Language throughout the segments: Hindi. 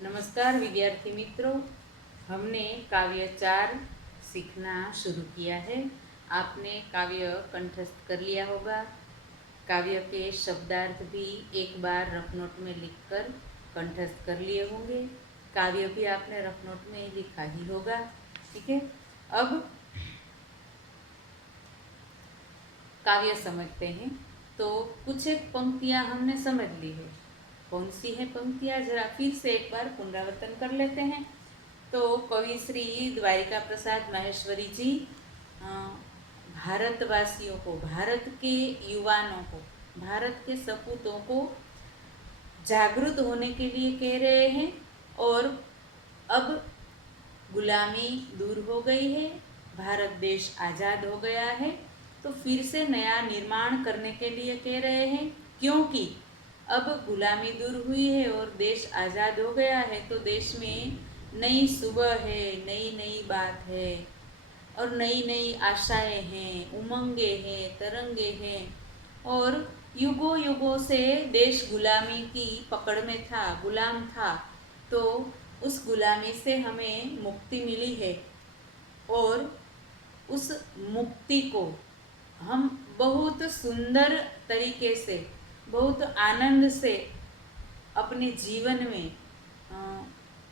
नमस्कार विद्यार्थी मित्रों, हमने काव्य 4 सीखना शुरू किया है। आपने काव्य कंठस्थ कर लिया होगा। काव्य के शब्दार्थ भी एक बार रफ नोट में लिखकर कंठस्थ कर लिए होंगे। काव्य भी आपने रफ नोट में लिखा ही होगा। ठीक है, अब काव्य समझते हैं। तो कुछ एक पंक्तियां हमने समझ ली है। कौन सी है पंक्तियां, जरा फिर से एक बार पुनरावर्तन कर लेते हैं। तो कवि श्री द्वारिका प्रसाद माहेश्वरी जी भारतवासियों को, भारत के युवानों को, भारत के सपूतों को जागरूक होने के लिए कह रहे हैं। और अब गुलामी दूर हो गई है, भारत देश आज़ाद हो गया है, तो फिर से नया निर्माण करने के लिए कह रहे हैं। क्योंकि अब गुलामी दूर हुई है और देश आज़ाद हो गया है, तो देश में नई सुबह है, नई नई बात है और नई नई आशाएं हैं, उमंगे हैं, तरंगे हैं। और युगों युगों से देश गुलामी की पकड़ में था, गुलाम था, तो उस गुलामी से हमें मुक्ति मिली है। और उस मुक्ति को हम बहुत सुंदर तरीके से, बहुत आनंद से अपने जीवन में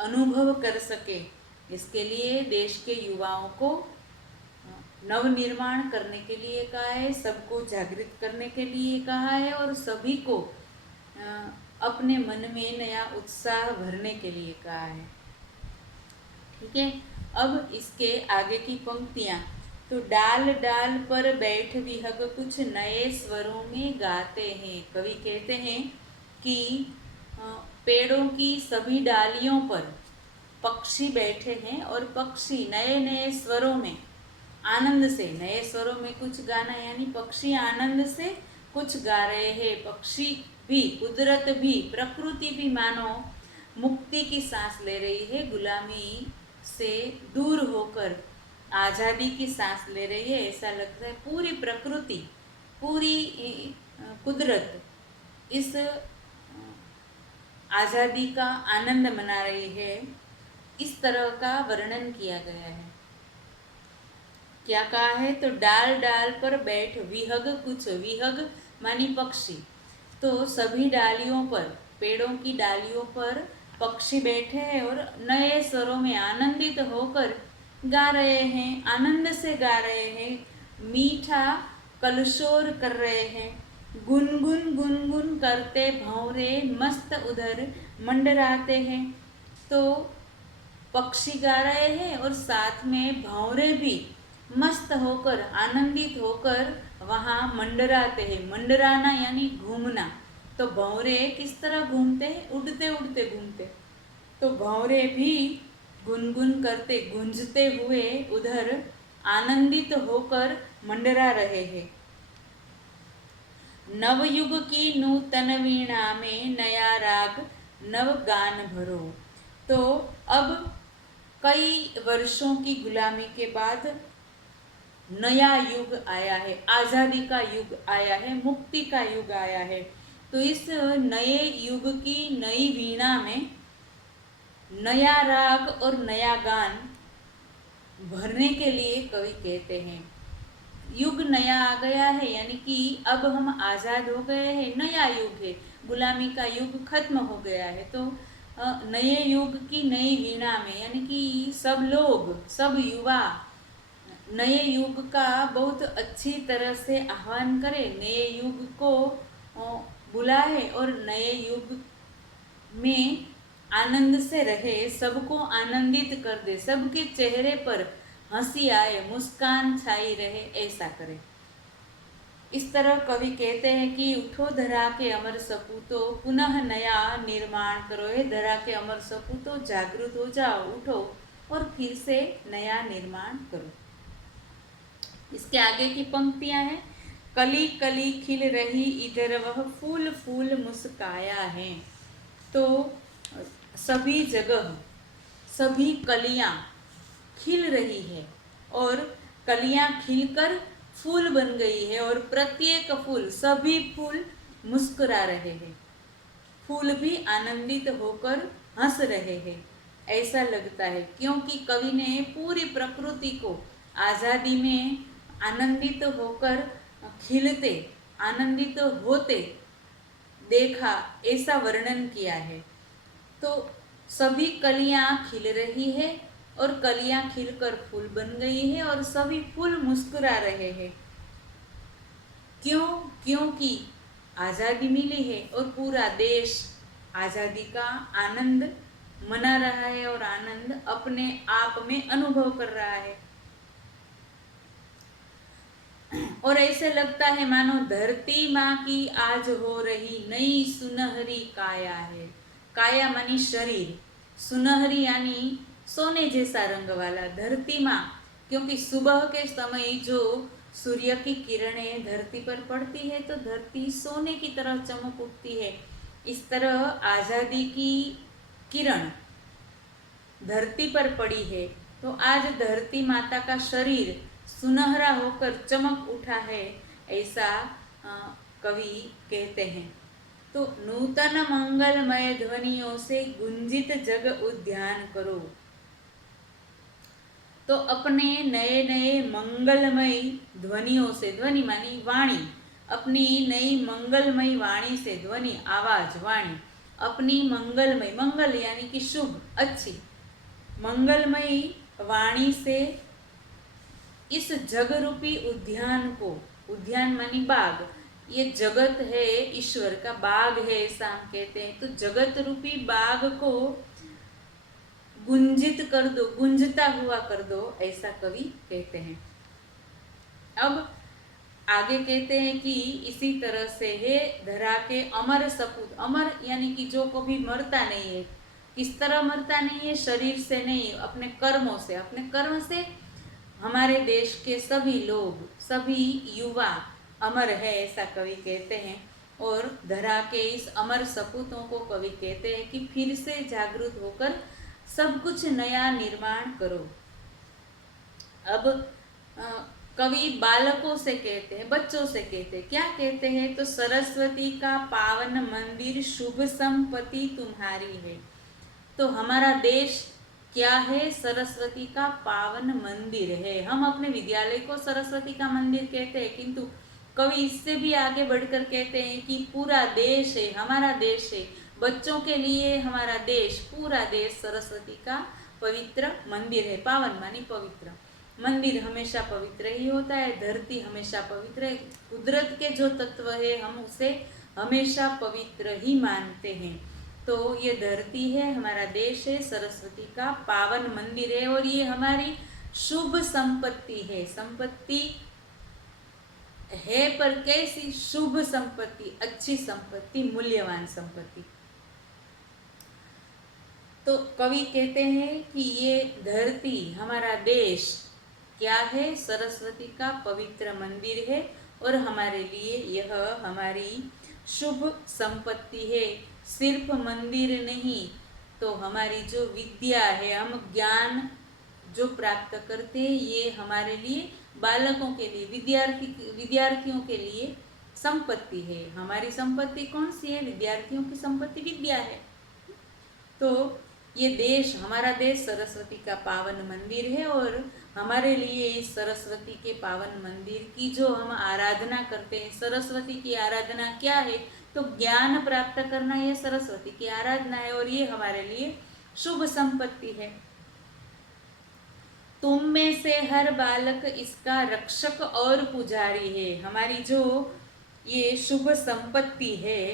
अनुभव कर सके, इसके लिए देश के युवाओं को नवनिर्माण करने के लिए कहा है, सबको जागृत करने के लिए कहा है और सभी को अपने मन में नया उत्साह भरने के लिए कहा है। ठीक है, अब इसके आगे की पंक्तियां, तो डाल डाल पर बैठ विहग कुछ नए स्वरों में गाते हैं। कवि कहते हैं कि पेड़ों की सभी डालियों पर पक्षी बैठे हैं और पक्षी नए नए स्वरों में, आनंद से, नए स्वरों में कुछ गाना, यानी पक्षी आनंद से कुछ गा रहे हैं। पक्षी भी, कुदरत भी, प्रकृति भी मानो मुक्ति की सांस ले रही है, गुलामी से दूर होकर आज़ादी की सांस ले रही है, ऐसा लगता है। पूरी प्रकृति, पूरी कुदरत इस आज़ादी का आनंद मना रही है, इस तरह का वर्णन किया गया है। क्या कहा है, तो डाल डाल पर बैठ विहग कुछ, विहग मानी पक्षी, तो सभी डालियों पर, पेड़ों की डालियों पर पक्षी बैठे हैं और नए स्वरों में आनंदित होकर गा रहे हैं, आनंद से गा रहे हैं, मीठा कलशोर कर रहे हैं, गुनगुन गुनगुन करते भंवरे मस्त उधर मंडराते हैं। तो पक्षी गा रहे हैं और साथ में भंवरे भी मस्त होकर, आनंदित होकर वहाँ मंडराते हैं। मंडराना यानी घूमना। तो भंवरे किस तरह घूमते हैं, उड़ते उड़ते घूमते, तो भंवरे भी गुनगुन करते, गूंजते हुए उधर आनंदित होकर मंडरा रहे हैं। नवयुग की नूतन वीणा में नया राग नव गान भरो। तो अब कई वर्षों की गुलामी के बाद नया युग आया है, आज़ादी का युग आया है, मुक्ति का युग आया है। तो इस नए युग की नई वीणा में नया राग और नया गान भरने के लिए कवि कहते हैं। युग नया आ गया है, यानी कि अब हम आज़ाद हो गए हैं, नया युग है, गुलामी का युग खत्म हो गया है। तो नए युग की नई वीणा में, यानी कि सब लोग, सब युवा नए युग का बहुत अच्छी तरह से आह्वान करें, नए युग को बुलाए और नए युग में आनंद से रहे, सबको आनंदित कर दे, सबके चेहरे पर हंसी आए, मुस्कान छाई रहे, ऐसा करें। इस तरह कवि कहते हैं कि उठो धरा के अमर सपूतो, पुनः नया निर्माण करो। हे धरा के अमर सपूतो, जागृत हो जाओ, उठो और फिर से नया निर्माण करो। इसके आगे की पंक्तियां हैं, कली कली खिल रही इधर वह फूल फूल मुस्काया है। तो सभी जगह सभी कलियां खिल रही है और कलियां खिलकर फूल बन गई है और प्रत्येक फूल, सभी फूल मुस्कुरा रहे हैं। फूल भी आनंदित होकर हंस रहे हैं, ऐसा लगता है, क्योंकि कवि ने पूरी प्रकृति को आज़ादी में आनंदित होकर खिलते, आनंदित होते देखा, ऐसा वर्णन किया है। तो सभी कलियां खिल रही है और कलियां खिलकर फूल बन गई है और सभी फूल मुस्कुरा रहे हैं। क्यों? क्योंकि आज़ादी मिली है और पूरा देश आज़ादी का आनंद मना रहा है और आनंद अपने आप में अनुभव कर रहा है। और ऐसे लगता है मानो धरती माँ की आज हो रही नई सुनहरी काया है। काया मानी शरीर, सुनहरी यानी सोने जैसा रंग वाला। धरती माँ, क्योंकि सुबह के समय जो सूर्य की किरणें धरती पर पड़ती है तो धरती सोने की तरह चमक उठती है। इस तरह आज़ादी की किरण धरती पर पड़ी है, तो आज धरती माता का शरीर सुनहरा होकर चमक उठा है, ऐसा कवि कहते हैं। तो नूतन मंगलमय ध्वनियों से गुंजित जग उद्यान करो। तो अपने नए नए मंगलमय ध्वनियों से, ध्वनि मानी वाणी, अपनी नई मंगलमय वाणी से, ध्वनि आवाज, वाणी, अपनी मंगलमय, मंगल यानी कि शुभ, अच्छी, मंगलमय वाणी से इस जग रूपी उद्यान को, उद्यान मानी बाग, ये जगत है ईश्वर का बाग है ऐसा हम कहते हैं, तो जगत रूपी बाग को गुंजित कर दो, गुंजता हुआ कर दो, ऐसा कवि कहते हैं। अब आगे कहते हैं कि इसी तरह से है धरा के अमर सपूत, अमर यानी कि जो कभी मरता नहीं है। किस तरह मरता नहीं है? शरीर से नहीं, अपने कर्मों से, अपने कर्म से हमारे देश के सभी लोग, सभी युवा अमर है, ऐसा कवि कहते हैं। और धरा के इस अमर सपूतों को कवि कहते हैं कि फिर से जागृत होकर सब कुछ नया निर्माण करो। अब कवि बालकों से कहते हैं, बच्चों से कहते हैं, क्या कहते हैं? तो सरस्वती का पावन मंदिर शुभ संपत्ति तुम्हारी है। तो हमारा देश क्या है? सरस्वती का पावन मंदिर है। हम अपने विद्यालय को सरस्वती का मंदिर कहते हैं, किंतु कवि इससे भी आगे बढ़कर कहते हैं कि पूरा देश है, हमारा देश है, बच्चों के लिए हमारा देश, पूरा देश सरस्वती का पवित्र मंदिर है। पावन मानी पवित्र, मंदिर हमेशा पवित्र ही होता है, धरती हमेशा पवित्र है, कुदरत के जो तत्व है हम उसे हमेशा पवित्र ही मानते हैं। तो ये धरती है, हमारा देश है, सरस्वती का पावन मंदिर है और ये हमारी शुभ संपत्ति है। संपत्ति है पर कैसी? शुभ संपत्ति, अच्छी संपत्ति, मूल्यवान संपत्ति। तो कवि कहते हैं कि ये धरती, हमारा देश क्या है? सरस्वती का पवित्र मंदिर है और हमारे लिए यह हमारी शुभ संपत्ति है। सिर्फ मंदिर नहीं, तो हमारी जो विद्या है, हम ज्ञान जो प्राप्त करते हैं, ये हमारे लिए, बालकों के लिए, विद्यार्थियों के लिए संपत्ति है। हमारी संपत्ति कौन सी है? विद्यार्थियों की संपत्ति विद्या है। तो ये देश, हमारा देश सरस्वती का पावन मंदिर है और हमारे लिए इस सरस्वती के पावन मंदिर की जो हम आराधना करते हैं, सरस्वती की आराधना क्या है? तो ज्ञान प्राप्त करना, ये सरस्वती की आराधना है और ये हमारे लिए शुभ संपत्ति है। तुम में से हर बालक इसका रक्षक और पुजारी है। हमारी जो ये शुभ संपत्ति है,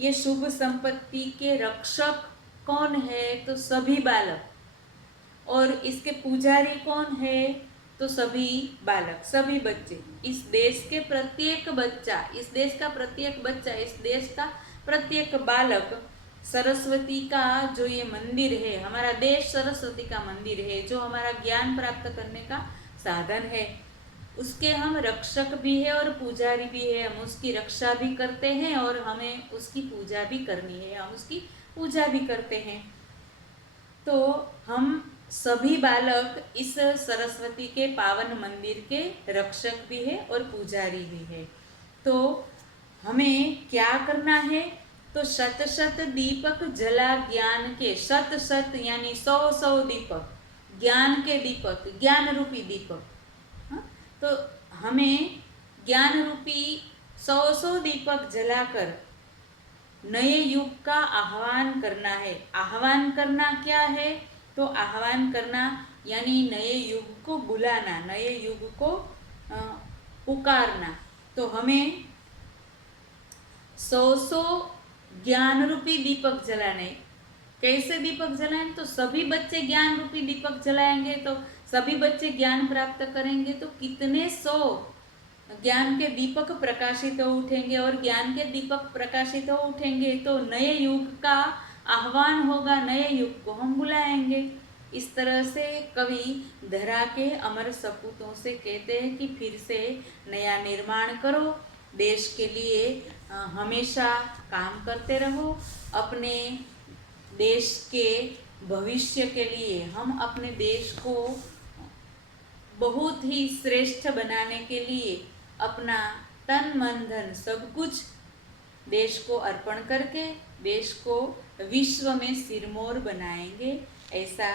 ये शुभ संपत्ति के रक्षक कौन है? तो सभी बालक। और इसके पुजारी कौन है? तो सभी बालक, सभी बच्चे। इस देश के प्रत्येक बच्चा, इस देश का प्रत्येक बच्चा, इस देश का प्रत्येक बालक सरस्वती का जो ये मंदिर है, हमारा देश सरस्वती का मंदिर है, जो हमारा ज्ञान प्राप्त करने का साधन है, उसके हम रक्षक भी है और पुजारी भी है। हम उसकी रक्षा भी करते हैं और हमें उसकी पूजा भी करनी है, हम उसकी पूजा भी करते हैं। तो हम सभी बालक इस सरस्वती के पावन मंदिर के रक्षक भी है और पुजारी भी है। तो हमें क्या करना है? तो शत शत दीपक जला ज्ञान के, शत शत यानी 100 दीपक, ज्ञान के दीपक, ज्ञान रूपी दीपक। हाँ? तो हमें ज्ञान रूपी 100 दीपक जलाकर नए युग का आह्वान करना है। आह्वान करना क्या है? तो आह्वान करना यानी नए युग को बुलाना, नए युग को पुकारना। तो हमें 100 ज्ञान रूपी दीपक जलाने। कैसे दीपक जलाएं? तो सभी बच्चे ज्ञान रूपी दीपक जलाएंगे तो सभी बच्चे ज्ञान प्राप्त करेंगे, तो कितने 100 ज्ञान के दीपक प्रकाशित हो उठेंगे, और ज्ञान के दीपक प्रकाशित हो उठेंगे तो नए युग का आह्वान होगा, नए युग को हम बुलाएंगे। इस तरह से कवि धरा के अमर सपूतों से कहते हैं कि फिर से नया निर्माण करो, देश के लिए हमेशा काम करते रहो, अपने देश के भविष्य के लिए हम अपने देश को बहुत ही श्रेष्ठ बनाने के लिए अपना तन मन धन सब कुछ देश को अर्पण करके देश को विश्व में सिरमौर बनाएंगे, ऐसा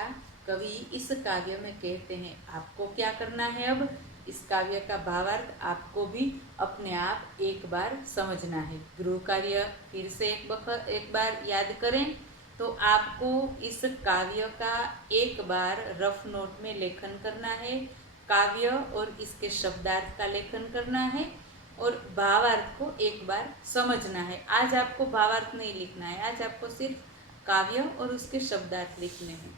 कवि इस काव्य में कहते हैं। आपको क्या करना है? अब इस काव्य का भावार्थ आपको भी अपने आप एक बार समझना है। गृह कार्य फिर से एक बार याद करें तो आपको इस काव्य का एक बार रफ नोट में लेखन करना है, काव्य और इसके शब्दार्थ का लेखन करना है और भावार्थ को एक बार समझना है। आज आपको भावार्थ नहीं लिखना है, आज आपको सिर्फ काव्य और उसके शब्दार्थ लिखने हैं।